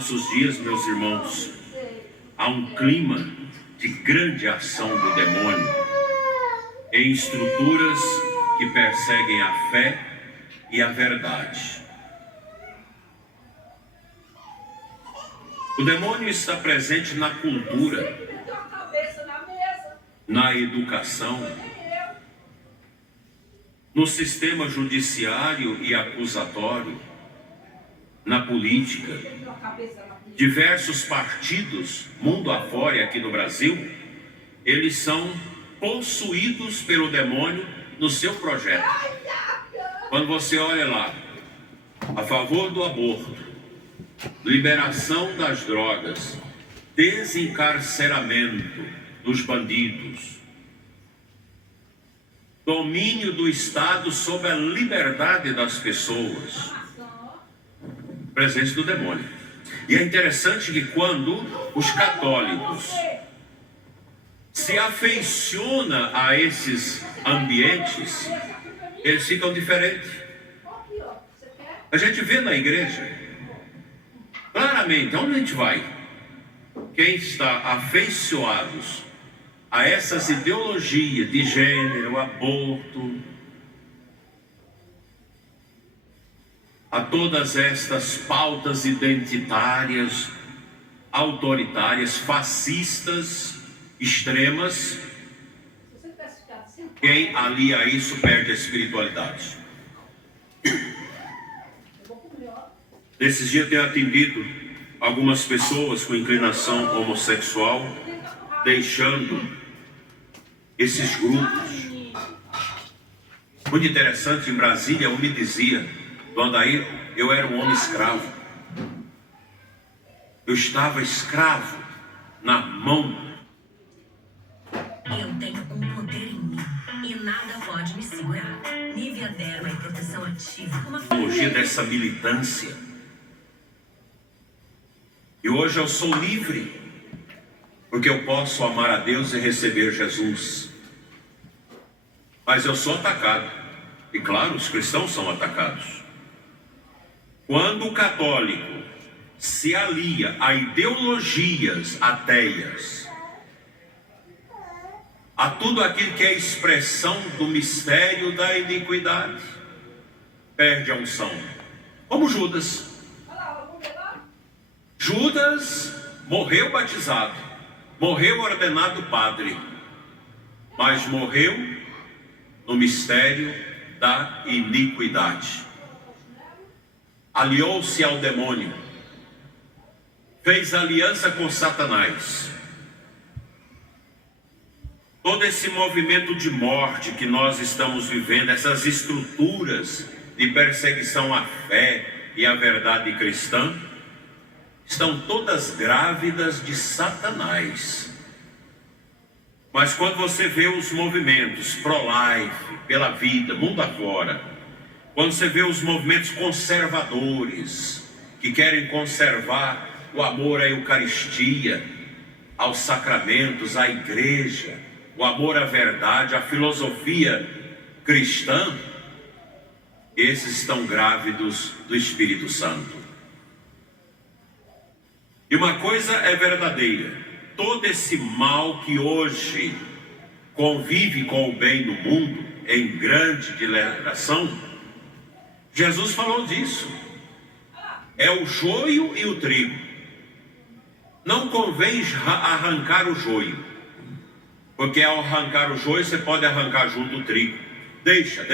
nossos dias, meus irmãos, há um clima de grande ação do demônio em estruturas que perseguem a fé e a verdade. O demônio está presente na cultura, na educação, no sistema judiciário e acusatório, na política. Diversos partidos, mundo afora e aqui no Brasil, eles são possuídos pelo demônio no seu projeto. Quando você olha lá, a favor do aborto, liberação das drogas, desencarceramento dos bandidos, domínio do Estado sobre a liberdade das pessoas, presença do demônio. E é interessante que quando os católicos se afeicionam a esses ambientes, eles ficam diferentes. A gente vê na igreja, claramente, onde a gente vai, quem está afeiçoados a essas ideologias de gênero, aborto, a todas estas pautas identitárias, autoritárias, fascistas, extremas, quem alia a isso perde a espiritualidade. Nesses dias eu tenho atendido algumas pessoas com inclinação homossexual, deixando esses grupos. Muito interessante, em Brasília, um me dizia: quando aí eu era um homem escravo, eu estava escravo na mão. Eu tenho um poder em mim e nada pode me segurar. Nivea Derma e proteção ativa. Uma Teologia dessa militância. E hoje eu sou livre, porque eu posso amar a Deus e receber Jesus. Mas eu sou atacado. E claro, os cristãos são atacados. Quando o católico se alia a ideologias ateias, a tudo aquilo que é expressão do mistério da iniquidade, perde a unção. Como Judas. Judas morreu batizado, morreu ordenado padre, mas morreu no mistério da iniquidade. Aliou-se ao demônio, fez aliança com Satanás. Todo esse movimento de morte que nós estamos vivendo, essas estruturas de perseguição à fé e à verdade cristã, estão todas grávidas de Satanás. Mas quando você vê os movimentos pro-life, pela vida, mundo afora, quando você vê os movimentos conservadores, que querem conservar o amor à Eucaristia, aos sacramentos, à igreja, o amor à verdade, à filosofia cristã, esses estão grávidos do Espírito Santo. E uma coisa é verdadeira: todo esse mal que hoje convive com o bem no mundo, em grande dilatação, Jesus falou disso. É o joio e o trigo. Não convém arrancar o joio, porque ao arrancar o joio você pode arrancar junto o trigo. Deixa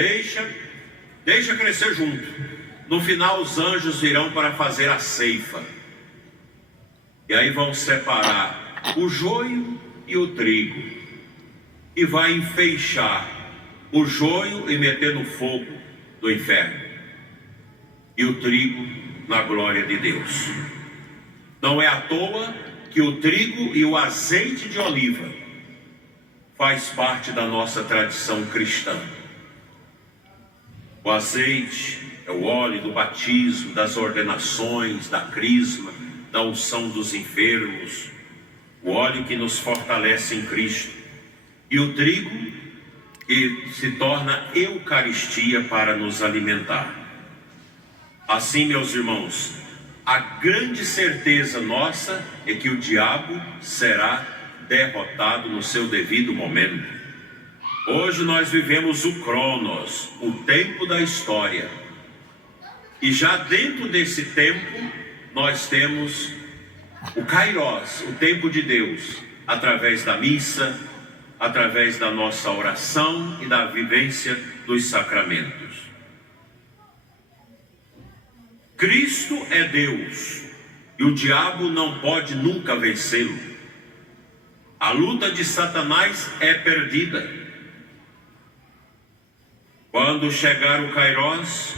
crescer junto. No final os anjos virão para fazer a ceifa. E aí vão separar o joio e o trigo. E vai enfeixar o joio e meter no fogo do inferno. E o trigo na glória de Deus. Não é à toa que o trigo e o azeite de oliva faz parte da nossa tradição cristã. O azeite é o óleo do batismo, das ordenações, da crisma, da unção dos enfermos, o óleo que nos fortalece em Cristo, e o trigo que se torna Eucaristia para nos alimentar. Assim, meus irmãos, a grande certeza nossa é que o diabo será derrotado no seu devido momento. Hoje nós vivemos o Cronos, o tempo da história. E já dentro desse tempo, nós temos o Kairos, o tempo de Deus, através da missa, através da nossa oração e da vivência dos sacramentos. Cristo é Deus e o diabo não pode nunca vencê-lo. A luta de Satanás é perdida. Quando chegar o Kairos,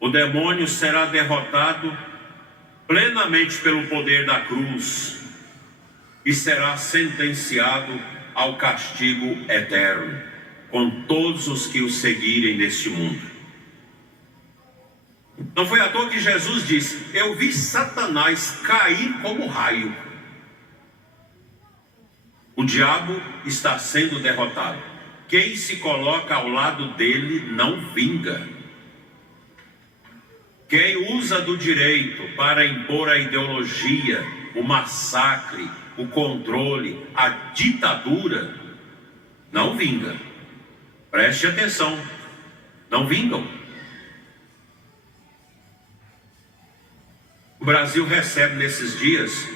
o demônio será derrotado plenamente pelo poder da cruz e será sentenciado ao castigo eterno, com todos os que o seguirem neste mundo. Não foi à toa que Jesus disse: eu vi Satanás cair como raio. O diabo está sendo derrotado. Quem se coloca ao lado dele não vinga. Quem usa do direito para impor a ideologia, o massacre, o controle, a ditadura, não vinga. Preste atenção, não vingam. O Brasil recebe nesses dias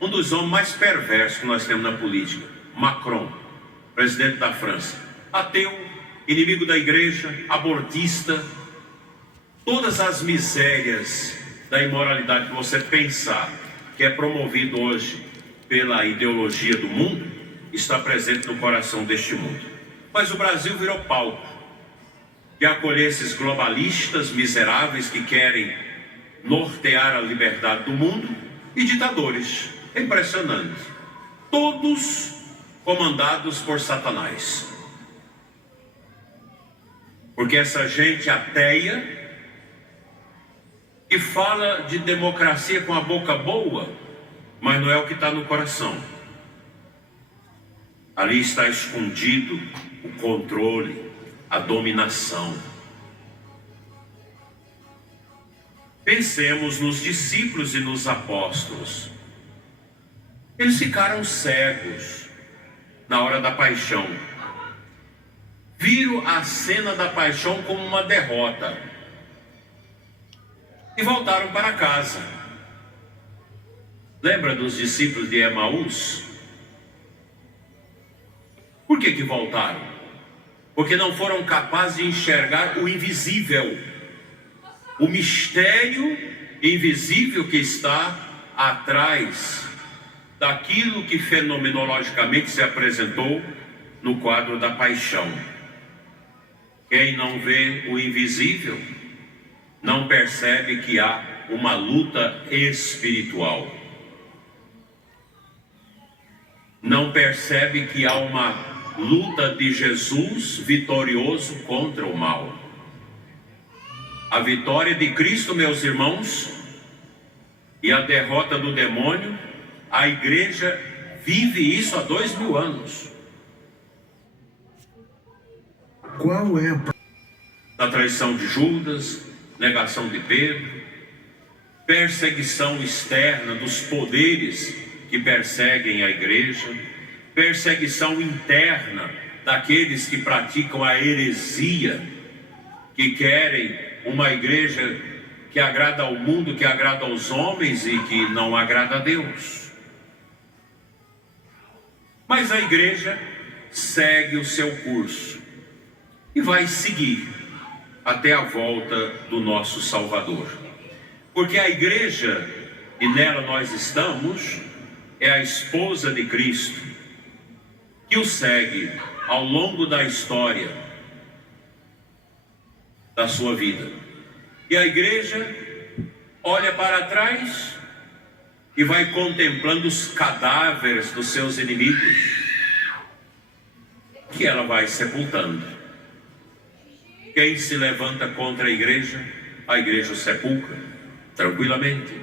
um dos homens mais perversos que nós temos na política, Macron, presidente da França. Ateu, inimigo da igreja, abortista, todas as misérias da imoralidade que você pensar que é promovido hoje pela ideologia do mundo, está presente no coração deste mundo. Mas o Brasil virou palco de acolher esses globalistas miseráveis que querem nortear a liberdade do mundo e ditadores. É impressionante. Todos comandados por Satanás. Porque essa gente ateia e fala de democracia com a boca boa, mas não é o que está no coração. Ali está escondido o controle, a dominação. Pensemos nos discípulos e nos apóstolos. Eles ficaram cegos na hora da paixão. Viram a cena da paixão como uma derrota e voltaram para casa. Lembra dos discípulos de Emaús? Por que voltaram? Porque não foram capazes de enxergar o invisível, o mistério invisível que está atrás daquilo que fenomenologicamente se apresentou no quadro da paixão. Quem não vê o invisível não percebe que há uma luta espiritual. Não percebe que há uma luta de Jesus vitorioso contra o mal. A vitória de Cristo, meus irmãos, e a derrota do demônio, a igreja vive isso há 2000 anos. Qual é A traição de Judas, negação de Pedro, perseguição externa dos poderes que perseguem a igreja, perseguição interna daqueles que praticam a heresia, que querem uma igreja que agrada ao mundo, que agrada aos homens e que não agrada a Deus. Mas a igreja segue o seu curso e vai seguir até a volta do nosso Salvador. Porque a igreja, e nela nós estamos, é a esposa de Cristo, que o segue ao longo da história da sua vida. E a igreja olha para trás e vai contemplando os cadáveres dos seus inimigos, que ela vai sepultando. Quem se levanta contra a igreja o sepulcra, tranquilamente.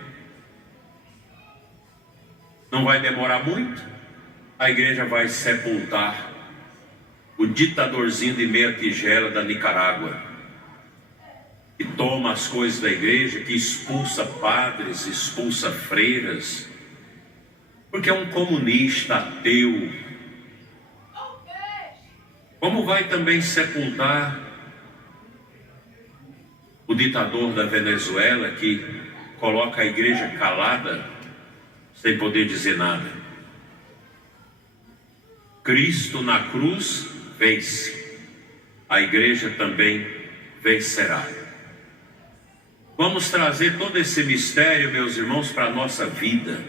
Não vai demorar muito, a igreja vai sepultar o ditadorzinho de meia tigela da Nicarágua. que toma as coisas da igreja, que expulsa padres, expulsa freiras, porque é um comunista ateu. Como vai também sepultar o ditador da Venezuela que coloca a igreja calada, sem poder dizer nada? Cristo na cruz vence, a igreja também vencerá. Vamos trazer todo esse mistério, meus irmãos, para a nossa vida.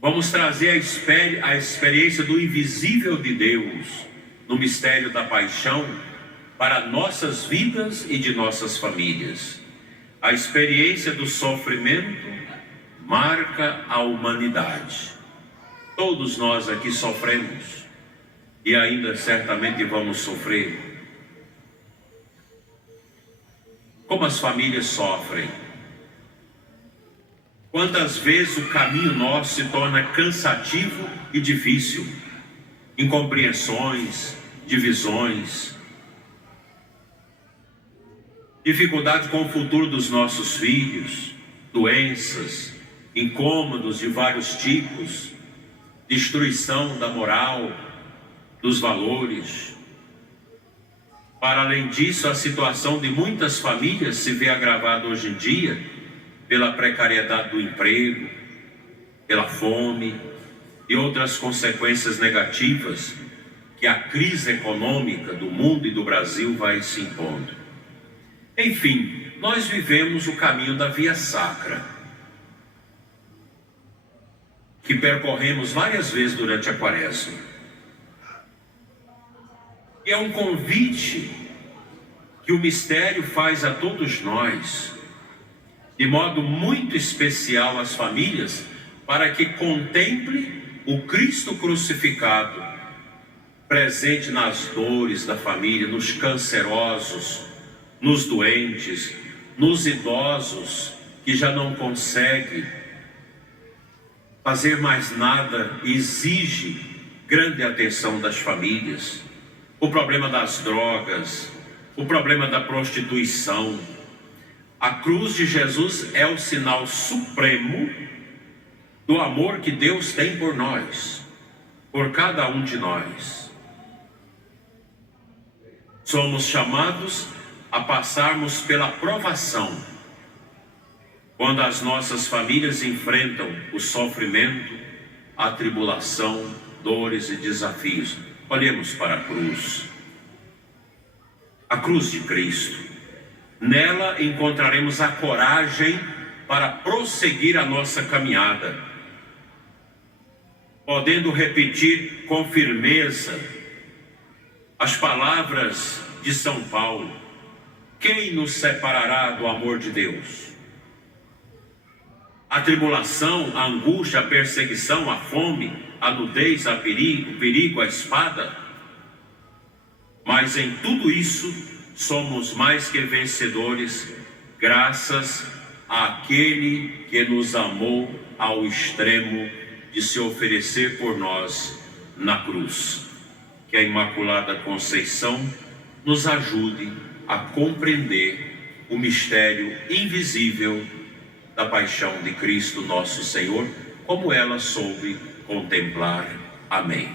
Vamos trazer a experiência do invisível de Deus no mistério da paixão para nossas vidas e de nossas famílias. A experiência do sofrimento marca a humanidade. Todos nós aqui sofremos e ainda certamente vamos sofrer. Como as famílias sofrem. Quantas vezes o caminho nosso se torna cansativo e difícil. Incompreensões, divisões, dificuldade com o futuro dos nossos filhos, doenças, incômodos de vários tipos, destruição da moral, dos valores. Para além disso, a situação de muitas famílias se vê agravada hoje em dia pela precariedade do emprego, pela fome e outras consequências negativas que a crise econômica do mundo e do Brasil vai se impondo. Enfim, nós vivemos o caminho da via sacra, que percorremos várias vezes durante a quaresma. E é um convite que o mistério faz a todos nós, de modo muito especial às famílias, para que contemple o Cristo crucificado, presente nas dores da família, nos cancerosos, nos doentes, nos idosos que já não conseguem fazer mais nada, exige grande atenção das famílias. O problema das drogas, o problema da prostituição. A cruz de Jesus é o sinal supremo do amor que Deus tem por nós, por cada um de nós. Somos chamados a passarmos pela provação, quando as nossas famílias enfrentam o sofrimento, a tribulação, dores e desafios. Olhemos para a cruz de Cristo. Nela encontraremos a coragem para prosseguir a nossa caminhada, podendo repetir com firmeza as palavras de São Paulo: quem nos separará do amor de Deus? A tribulação, a angústia, a perseguição, a fome, a nudez, o perigo, a espada. Mas em tudo isso somos mais que vencedores, graças àquele que nos amou ao extremo de se oferecer por nós na cruz. Que a Imaculada Conceição nos ajude a compreender o mistério invisível da paixão de Cristo nosso Senhor, como ela soube contemplar. Amém.